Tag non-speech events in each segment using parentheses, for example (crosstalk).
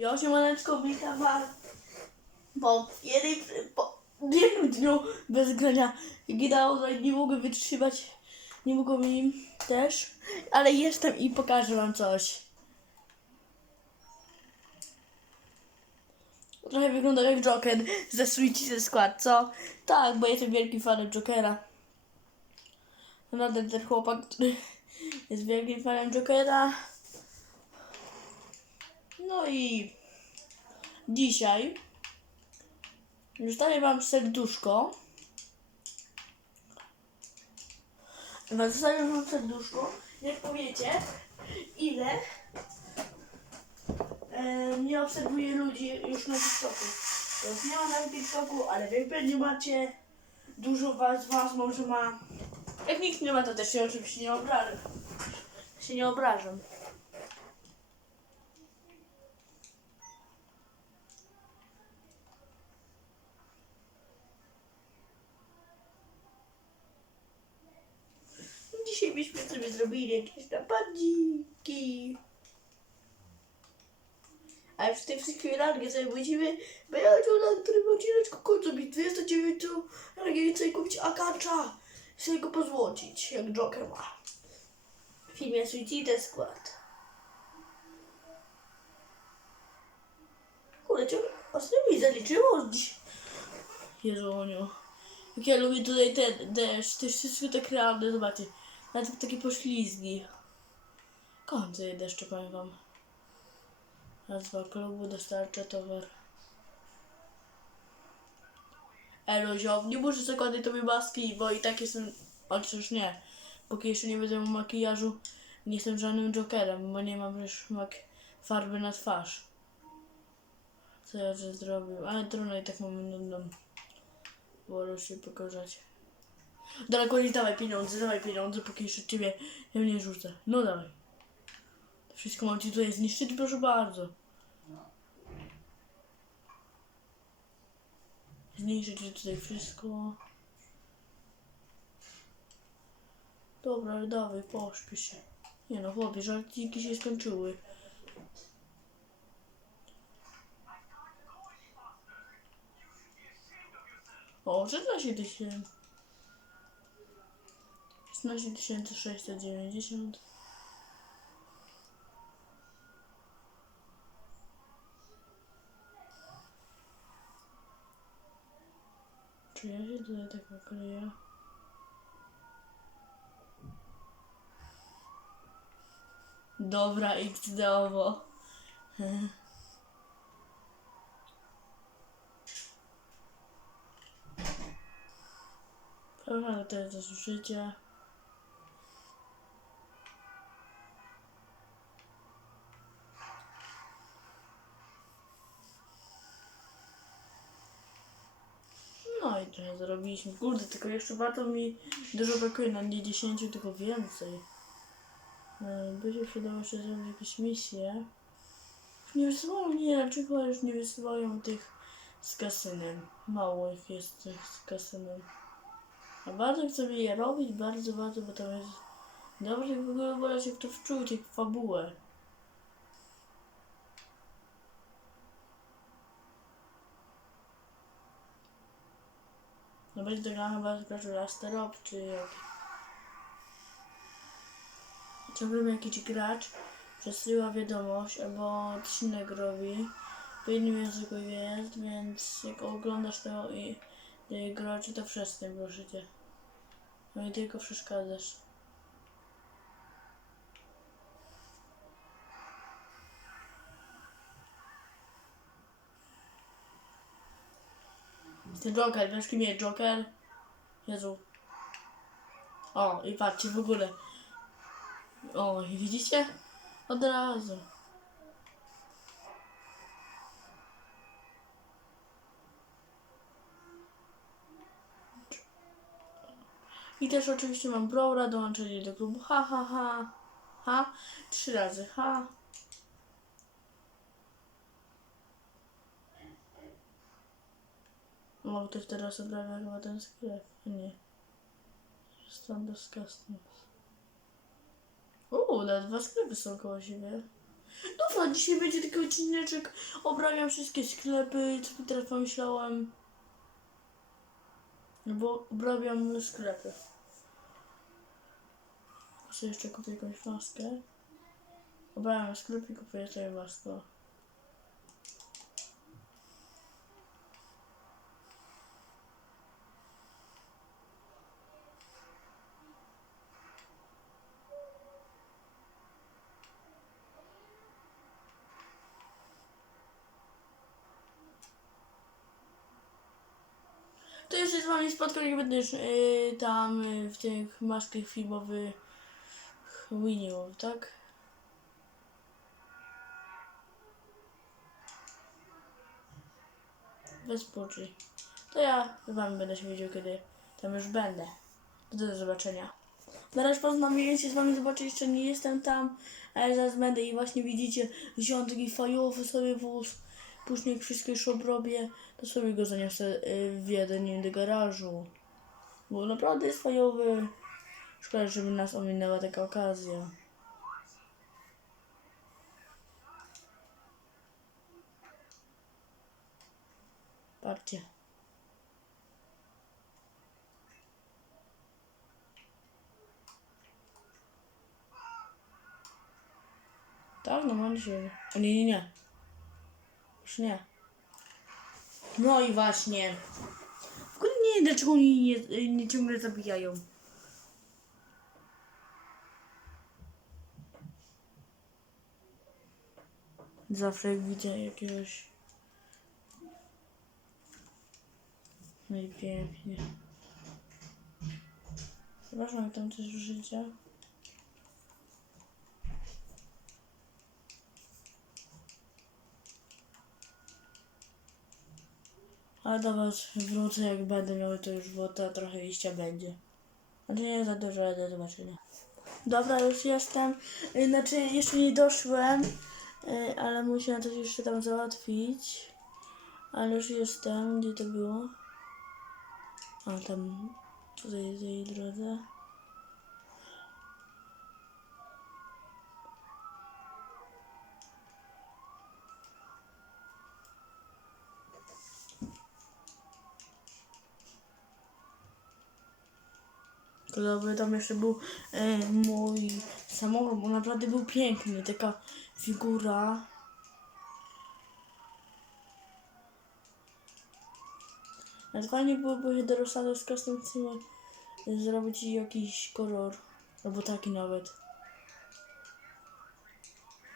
Ja siemaneczko, witam was po jednej, po jednym dniu bez grania Gidao, nie mogę wytrzymać, nie mogę im też, ale jestem i pokażę wam coś. Trochę wygląda jak Joker ze Suicide Squad, co? Tak, bo jestem wielkim fanem Jokera. Naprawdę ten chłopak, który jest wielkim fanem Jokera. No i dzisiaj zostawię wam serduszko. Zostawię wam serduszko. Jak powiecie, ile e, mnie obserwuje ludzi już na TikToku. To jest nie ma na TikToku, ale wy pewnie macie. Dużo was, was może ma. Jak nikt nie ma, to też się oczywiście nie obrażę. Się nie obrażam. Dzisiaj byśmy sobie zrobili jakieś napadniki. Ale w tej chwilach sobie budzimy, bo ja na którym odcineczku końcu mi 209 rangi chcę kupić akacza. Chcę go pozłocić, jak Joker ma. W filmie Suicide Squad. Kurde, ciągle ostatnio mi zaliczyło dziś. Jezuniu. Jak ja lubię tutaj ten deszcz, jest wszystko tak realne, zobaczcie. Nawet takie poślizgi. Kocham sobie deszcze, powiem wam. Nazwa klubu dostarcza towar. Elo, ziom, nie muszę zakładać tobie maski, bo i tak jestem... Chociaż już nie. Póki jeszcze nie będę makijażu, nie jestem żadnym jokerem, bo nie mam już mak farby na twarz. Co ja że zrobił? Ale trudno i tak mam nudną. Wolę się pokazać. Nie dawaj pieniądze, dawaj pieniądze, póki jeszcze ciebie nie rzucę. No dawaj. Wszystko mam ci tutaj zniszczyć, proszę bardzo. Zniszczyć tutaj wszystko. Dobra, dawaj, pośpiesz się. Nie no, chłopie, żartiki się skończyły. O, 16 tysięcy. 16 690. Czy ja się tutaj tak nakleję? Dobra, XD-owo. Dobra, to jest do zużycia. No i zarobiliśmy. Kurde, tylko jeszcze warto mi dużo brakuje, na nie 10, tylko więcej. E, By się przydało jeszcze zrobić jakieś misje. Nie wysyłają, nie, dlaczego już nie wysyłają tych z kasynem. Mało ich jest tych z kasynem. A bardzo chcę je robić, bardzo, bardzo, bo to jest dobrze w ogóle wolę się w to wczuć, w fabułę. No będzie gra chyba z Last Rob, czy jak... Ciągle jakiś gracz przesyła wiadomość albo innego robi. W innym języku jest, więc jak oglądasz to i i to przestań, proszę cię. No i tylko przeszkadzasz. Ten Joker, wiesz kim jest Joker? Jezu. O, i patrzcie w ogóle. O, i widzicie? Od razu. I też oczywiście mam Brawla, dołączenie do klubu ha ha ha ha, trzy razy ha. Też teraz odrawia chyba ten sklep, nie. Do customs. Uuu, nawet dwa sklepy są koło siebie. Dobra, dzisiaj będzie taki odcineczek. Obrabiam wszystkie sklepy, co teraz pomyślałem. Bo obrabiam sklepy. Muszę jeszcze kupię jakąś maskę. Obrabiam sklep i kupuję sobie maskę. To jeszcze z wami spotkam, jak będę już yy, tam yy, w tych maskach filmowych winił, tak? Płuczy. To ja z wami będę się widział, kiedy tam już będę. Do zobaczenia. Na razie poznamy się z wami zobaczyć, jeszcze nie jestem tam, ale zaraz będę i właśnie widzicie, wziąłem taki fajowy sobie wóz, później jak wszystko już obrobię, to sobie go zaniosę y, w jeden do garażu. Bo naprawdę jest fajowy. Szkoda, żeby nas ominęła taka okazja. Patrzcie. Tak, normalnie się. O nie, nie, nie. Nie. No i właśnie. W ogóle nie wiem, dlaczego oni nie, nie ciągle zabijają. Zawsze widzę jakiegoś... No pięknie. Zobaczmy, jak tam coś życia. Ale do wrócę, jak będę miał to już, to trochę iścia będzie. Znaczy nie za dużo, ale do zobaczenia. Dobra, już jestem. Y, Znaczy, jeszcze nie doszłem, y, ale musiałem coś jeszcze tam załatwić. Ale już jestem. Gdzie to było? A, tam, tutaj, tej drodze. Dobry, tam jeszcze był e, mój samochód, bo naprawdę był piękny, taka figura. Nawet fajnie byłoby się do rozsady z filmem zrobić jakiś kolor, albo taki nawet.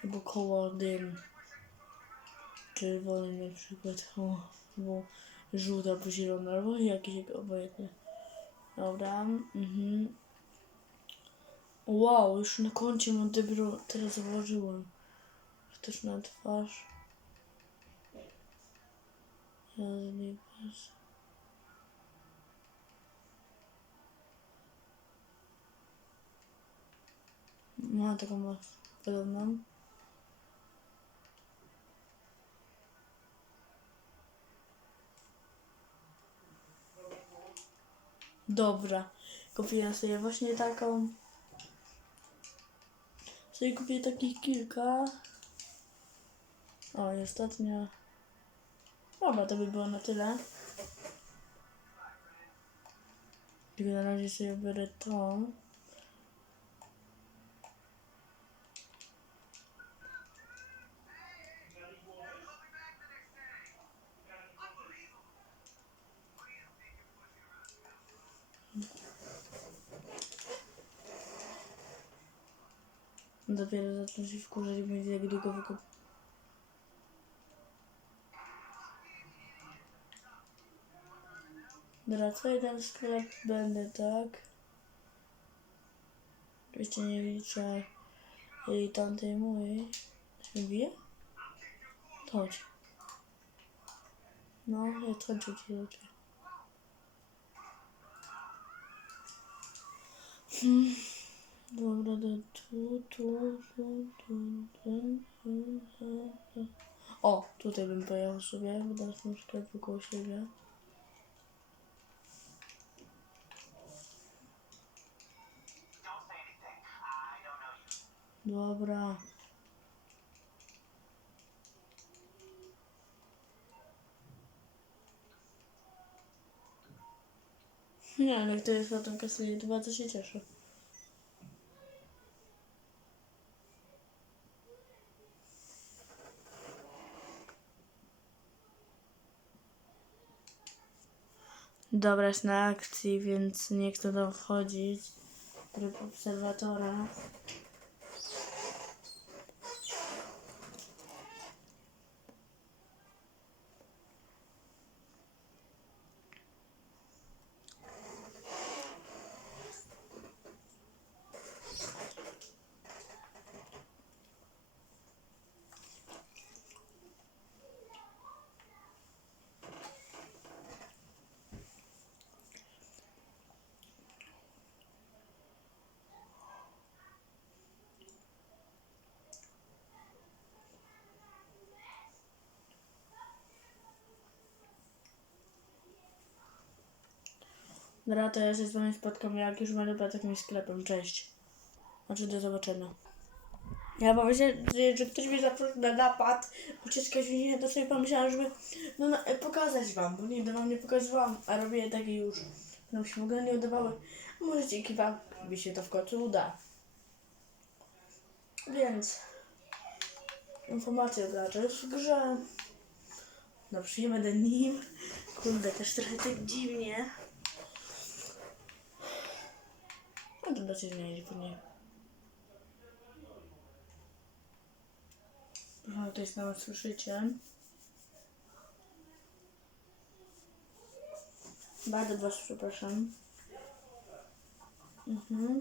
Albo koło dym. Czerwony na przykład, o, albo żółty, albo zielony, albo jakiś obojętny. Dobra, mhm. Wow, już na koncie mam dopiero teraz zauważyłem. Sztuczna twarz. Rozbiegać. Ma taką ma podobną. Dobra. Kupiłem sobie właśnie taką. Sobie kupię takich kilka. O, i ostatnia. Dobra, to by było na tyle. Tylko na razie sobie biorę tą. Dopiero zacznę się wkurzać, będzie jak długo wykup. Dobra, co jeden sklep będę, tak? Oczywiście nie liczę jej tamtej mojej. Bije? Chodź. No, ja skończę ci rzeczy. Hmm. Dobra, do tu, tu, tu, tu, tu, tu, tu, tu. O, tutaj bym pojechał sobie, bo teraz mam sklep siebie. Dobra. Nie, ale kto jest na tym kasuje, dwa, to się cieszę. Dobra, jest na akcji, więc nie chcę tam wchodzić. Tryb obserwatora. Dobra, to ja się z wami spotkam, jak już będę pod jakimś sklepem. Cześć. Znaczy, do zobaczenia. Ja pomyślałem, że, że ktoś mnie zaprosił na napad, ucieczkę więzienia, to sobie pomyślałam, żeby no, na, pokazać wam, bo nigdy wam nie pokazywałam, a robię takie już, nam się w ogóle nie udawały. Może dzięki wam mi się to w końcu uda. Więc informacja o gracze jest w grze. Dobrze, nie będę nim. Kurde, też trochę tak dziwnie. No to da się zmienić później. Aha, to jest nawet słyszycie. Bardzo was przepraszam. Mhm.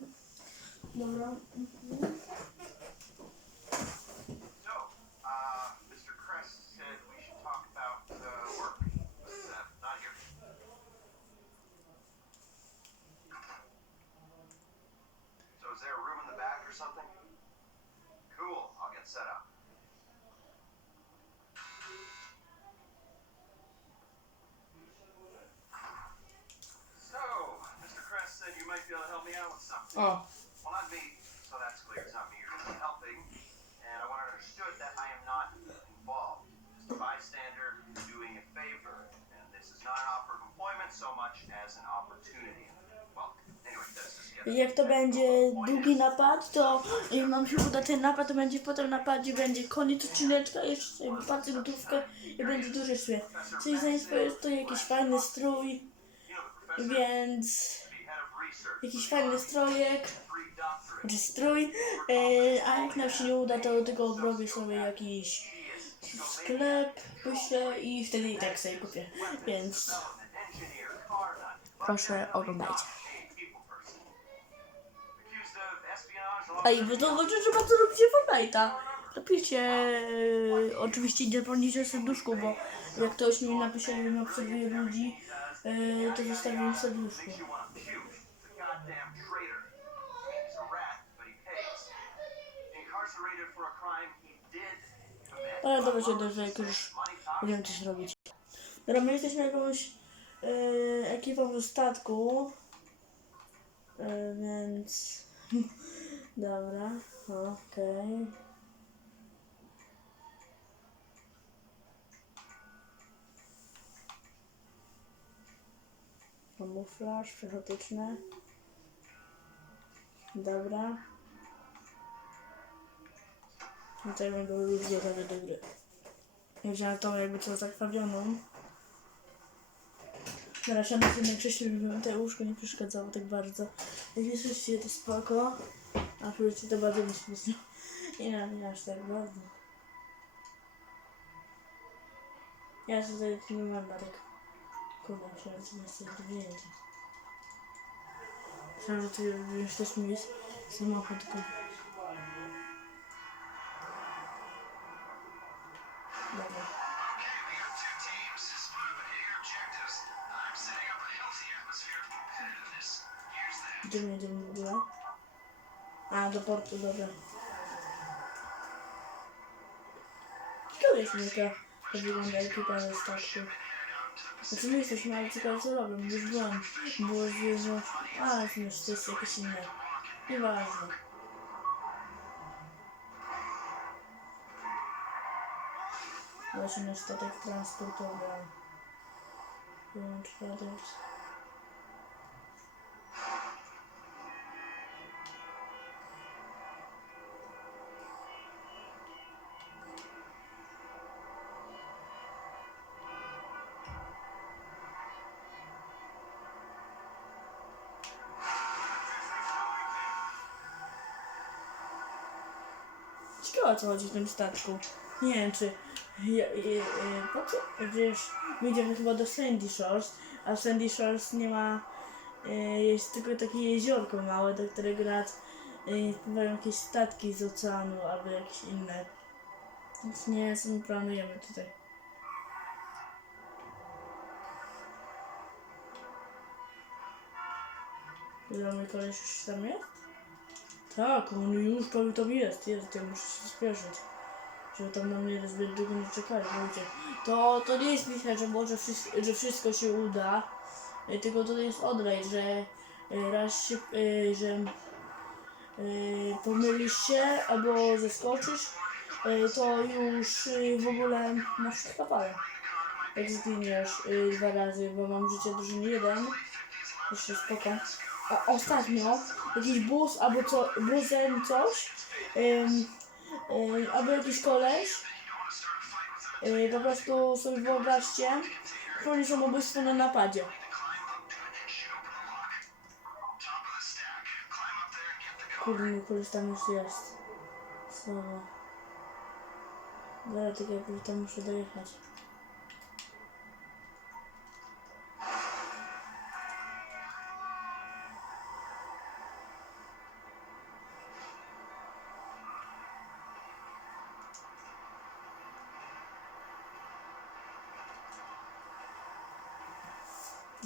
Dobra. Mhm. Or something? Cool. I'll get set up. So, Mr. Kress said you might be able to help me out with something. O, Well, not me, so that's clear. It's not me you're helping. And I want it understood that I am not involved. Just a bystander doing a favor. And this is not an offer of employment so much as an opportunity. Jak to będzie długi napad, to jak nam się uda ten napad, to będzie potem napadzie, będzie koniec odcineczka, jeszcze wypadnie gotówkę i będzie duży świat. Czyli zainspiruje to jakiś fajny strój, więc jakiś fajny strojek. Czy strój, e, a jak nam się nie uda, to tylko zrobię sobie jakiś sklep, myślę i wtedy i tak sobie kupię. Więc proszę oglądajcie. I wy to znaczy, że bardzo lubicie Fortnite'a. Napiszcie, e, oczywiście nie zapomnijcie serduszku, bo jak ktoś mi napisze, że nie obserwuje ludzi, e, to did commit. Ale dobra się dobrze, jak już będziemy coś robić. Dobra, my jesteśmy jakąś e, ekipą ze statku, e, więc (laughs) dobra, okej. Kamuflaż psychotyczny. Dobra. Tutaj będą już gotowe do gry. Ja wziąłem tą jakby co zakrwawioną. Teraz ja na tym krześle bym te łóżko nie przeszkadzało tak bardzo. Jak nie słyszycie to spoko. A słyszycie to bardzo bezpiecznie. Nie no, nie aż tak bardzo. Ja tutaj nie mam tak. Kurwa, myślałem, że nie chcę zdjęcia. Myślałem, a do portu, dobra. Ciekawe jest jaka to wygląda ekipa ze statku. Znaczy my jesteśmy, ale ciekawe co robią, już byłem. Było zwierzę... A, już to jest jakieś inne. Nieważne. Właśnie na statek transportowy. Wyłącz radość. Ciekawe o co chodzi w tym statku. Nie wiem czy... Po co? Wiesz, my idziemy chyba do Sandy Shores, a Sandy Shores nie ma... e, Jest tylko takie jeziorko małe, do którego nad e, wpływają jakieś statki z oceanu albo jakieś inne. Więc nie, co my planujemy tutaj. Mój koleś już tam jest? Tak, on już prawie tam jest, jest, ja muszę się spieszyć. Żeby tam na mnie zbyt długo nie czekali, wiecie. To, to nie jest myślę, że może wszystko, że wszystko się uda, y, tylko to jest odlej, że y, raz się, y, że pomylisz się albo zeskoczysz, to już w ogóle masz kapale. Jak zginiesz dwa razy, bo mam życie drużyny jeden, jeszcze spoko. Ostatnio jakiś bus albo co, busem coś, ym, ym, albo jakiś koleś, yy, po prostu sobie wyobraźcie, oni są ubóstwo na napadzie. Kurde, mój koleś tam już jest. Słowo. Zaraz tylko tam muszę dojechać.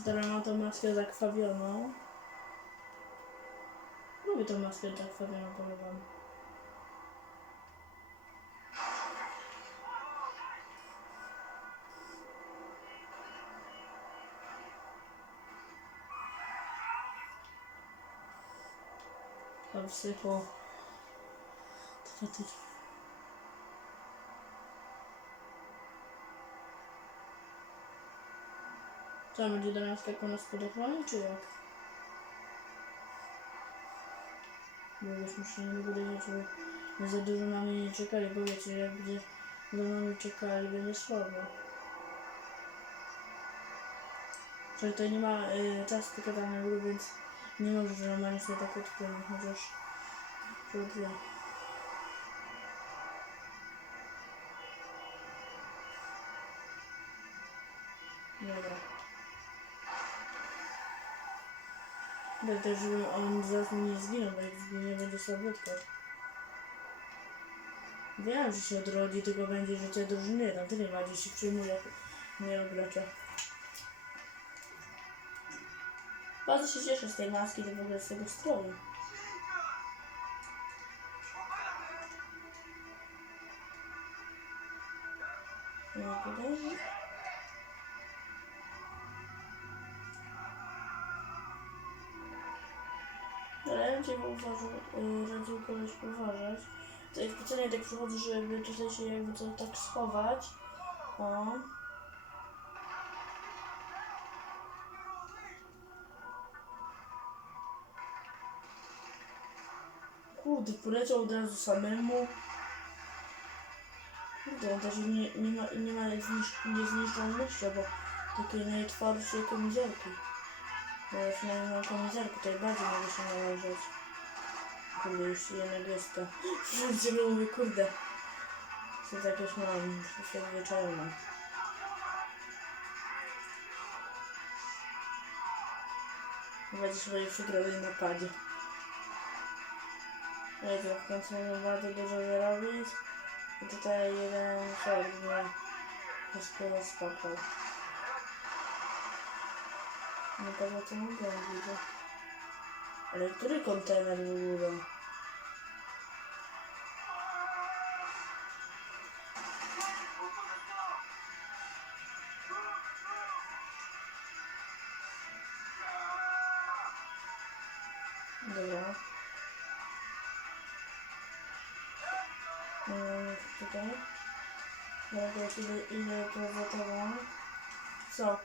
Teraz mam tą maskę zakrwawioną. Lubię tą maskę zakrwawioną, powiem wam. Tam psycho. Tylko Co, będzie do nas taką nas podochronił, czy jak? Bo już muszę nie budować, żeby nie za dużo mnie nie czekali, bo wiecie, jak będzie do mnie czekali, będzie słabo. Że tutaj nie ma y, czasu tylko danego, więc nie może, że normalnie sobie tak odpłynąć, chociaż próbuję. Dobra. Będę, żeby on zaraz mi nie zginął, bo jak zginie, będzie słabutko. Wiem, że się odrodzi, tylko będzie życie drużyny, tam tyle bardziej się przyjmuje mojego gracza. Bardzo się cieszę z tej maski, to w ogóle z tego stroju. No, tutaj. Raczej uważał, y, raczej kogoś uważać. Tutaj specjalnie tak przychodzę, żeby tutaj się jakby to tak schować. O. Kurde, poleciał od razu samemu. Kurde, też nie, nie ma, nie ma znisz, niezniszczalności, bo takie najtwardsze kamizelki. Bo już nie mam kamizelki, tutaj bardziej mogę się należeć. Kurde, już jedna gwiazdka. Gdzie mówię, kurde. Co tak już mam, się wieczorem. Będzie sobie przegrali na padzie. Jezu, w końcu mogę bardzo dużo wyrobić. I tutaj jeden short mnie wszystko spoko. Nie poza co mówię, widzę. Ale który kontener w ogóle? Dobra. Eee, tutaj. Dobra, ile, ile to za tobą? Co?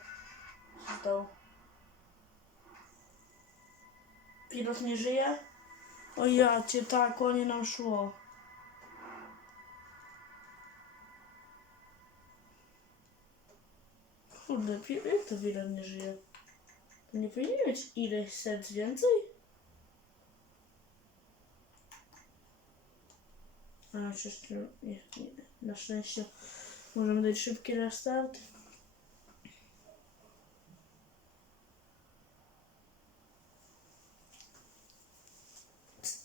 Co Pilot nie żyje? O ja cię tak, ładnie nam szło. Kurde, jak to pilot nie żyje? Nie powinien mieć ileś serc więcej? A jeszcze nie, nie, na szczęście możemy dać szybki restart.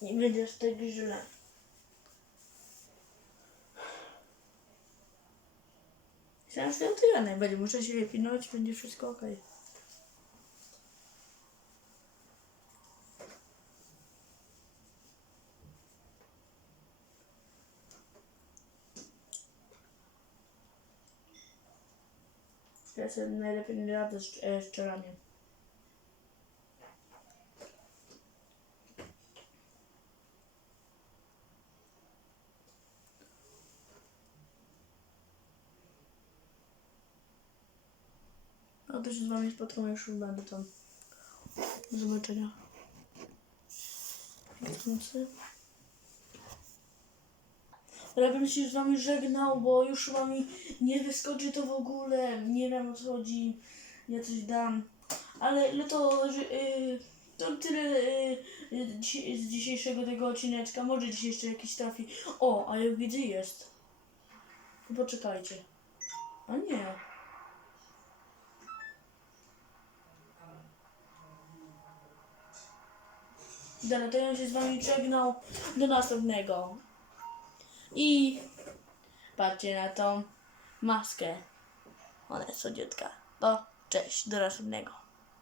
Nie będzie z tego źle. Że to ja najbardziej muszę się pilnować, będzie wszystko ok. Ja sobie najlepiej nie radzę z e, szczeraniem. A się z wami spotkam, już będę tam. Do zobaczenia. Ja bym się z wami żegnał, bo już wami nie wyskoczy to w ogóle. Nie wiem o co chodzi. Ja coś dam. Ale no to, że, y, to tyle y, y, dzi- z dzisiejszego tego odcineczka. Może dziś jeszcze jakiś trafi. O, ale widzę jest. Poczekajcie. A nie. Dobra, to ja się z wami żegnał. Do następnego. I patrzcie na tą maskę. Ona jest słodziutka. To cześć, do następnego.